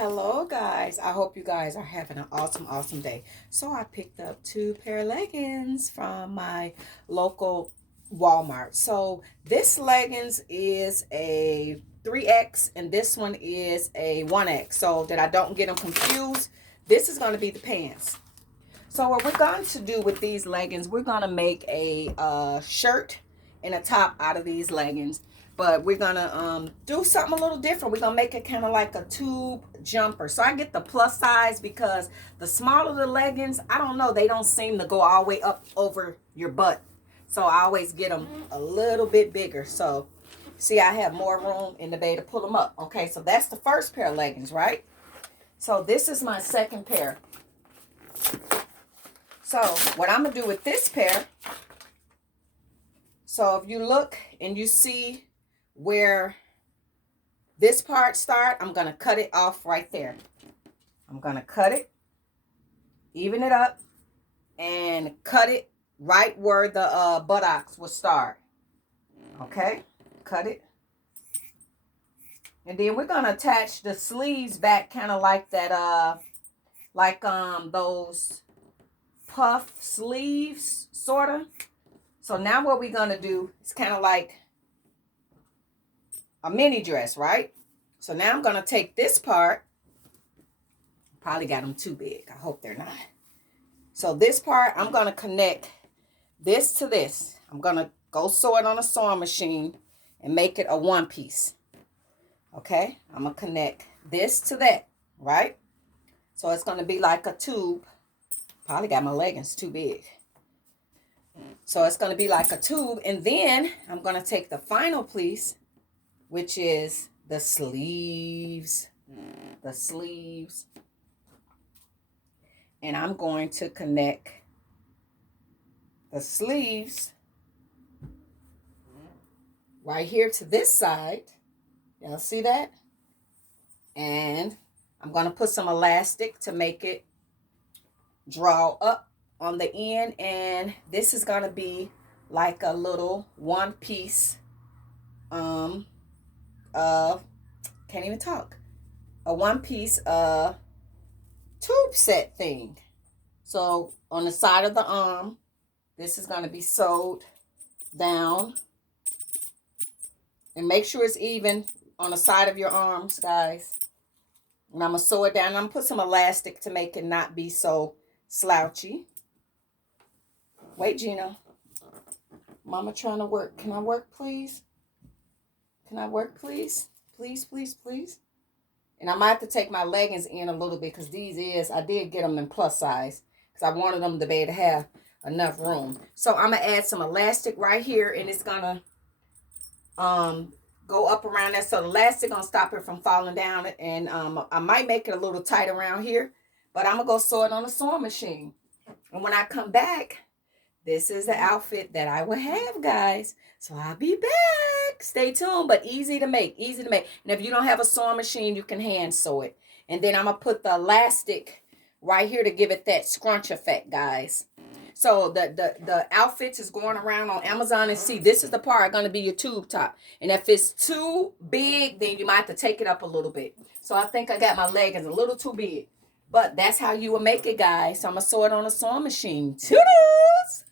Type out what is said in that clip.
Hello guys. I hope you guys are having an awesome day. So I picked up two pair of leggings from my local Walmart. So this leggings is a 3X and this one is a 1X, so that I don't get them confused. This is going to be the pants. So what we're going to do with these leggings, we're going to make a shirt and a top out of these leggings. But we're going to do something a little different. We're going to make it kind of like a tube jumper. So I get the plus size because the smaller the leggings, I don't know, they don't seem to go all the way up over your butt. So I always get them a little bit bigger. So see, I have more room in the bay to pull them up. Okay, so that's the first pair of leggings, right? So this is my second pair. So what I'm going to do with this pair, so if you look and you see where this part start, I'm going to cut it off right there. I'm going to cut it, even it up, and cut it right where the buttocks will start. Okay, cut it. And then we're going to attach the sleeves back kind of like that, those puff sleeves, sort of. So now what we're going to do is kind of like a mini dress, right? So now I'm going to take this part. Probably got them too big. I hope they're not. So this part, I'm going to connect this to this. I'm going to go sew it on a sewing machine and make it a one piece. Okay? I'm going to connect this to that, right? So it's going to be like a tube. Probably got my leggings too big. So it's going to be like a tube. And then I'm going to take the final piece, which is the sleeves. The sleeves. And I'm going to connect the sleeves right here to this side. Y'all see that? And I'm going to put some elastic to make it draw up on the end, and this is going to be like a little one piece can't even talk, a one piece tube set thing. So on the side of the arm, this is going to be sewed down, and make sure it's even on the side of your arms, guys. And I'm going to sew it down. I'm going to put some elastic to make it not be so slouchy. Wait, Gina. Mama trying to work. Can I work, please? Can I work, please? Please, please, please. And I might have to take my leggings in a little bit because I did get them in plus size because I wanted them to be able to have enough room. So I'm going to add some elastic right here, and it's going to go up around that. So the elastic going to stop it from falling down. And I might make it a little tight around here, but I'm going to go sew it on a sewing machine. And when I come back, this is the outfit that I will have, guys. So I'll be back. Stay tuned, but easy to make, easy to make. And if you don't have a sewing machine, you can hand sew it. And then I'm going to put the elastic right here to give it that scrunch effect, guys. So the outfits is going around on Amazon, and see, this is the part going to be your tube top. And if it's too big, then you might have to take it up a little bit. So I think I got my leggings a little too big. But that's how you will make it, guys. So I'm going to sew it on a sewing machine. Toodles!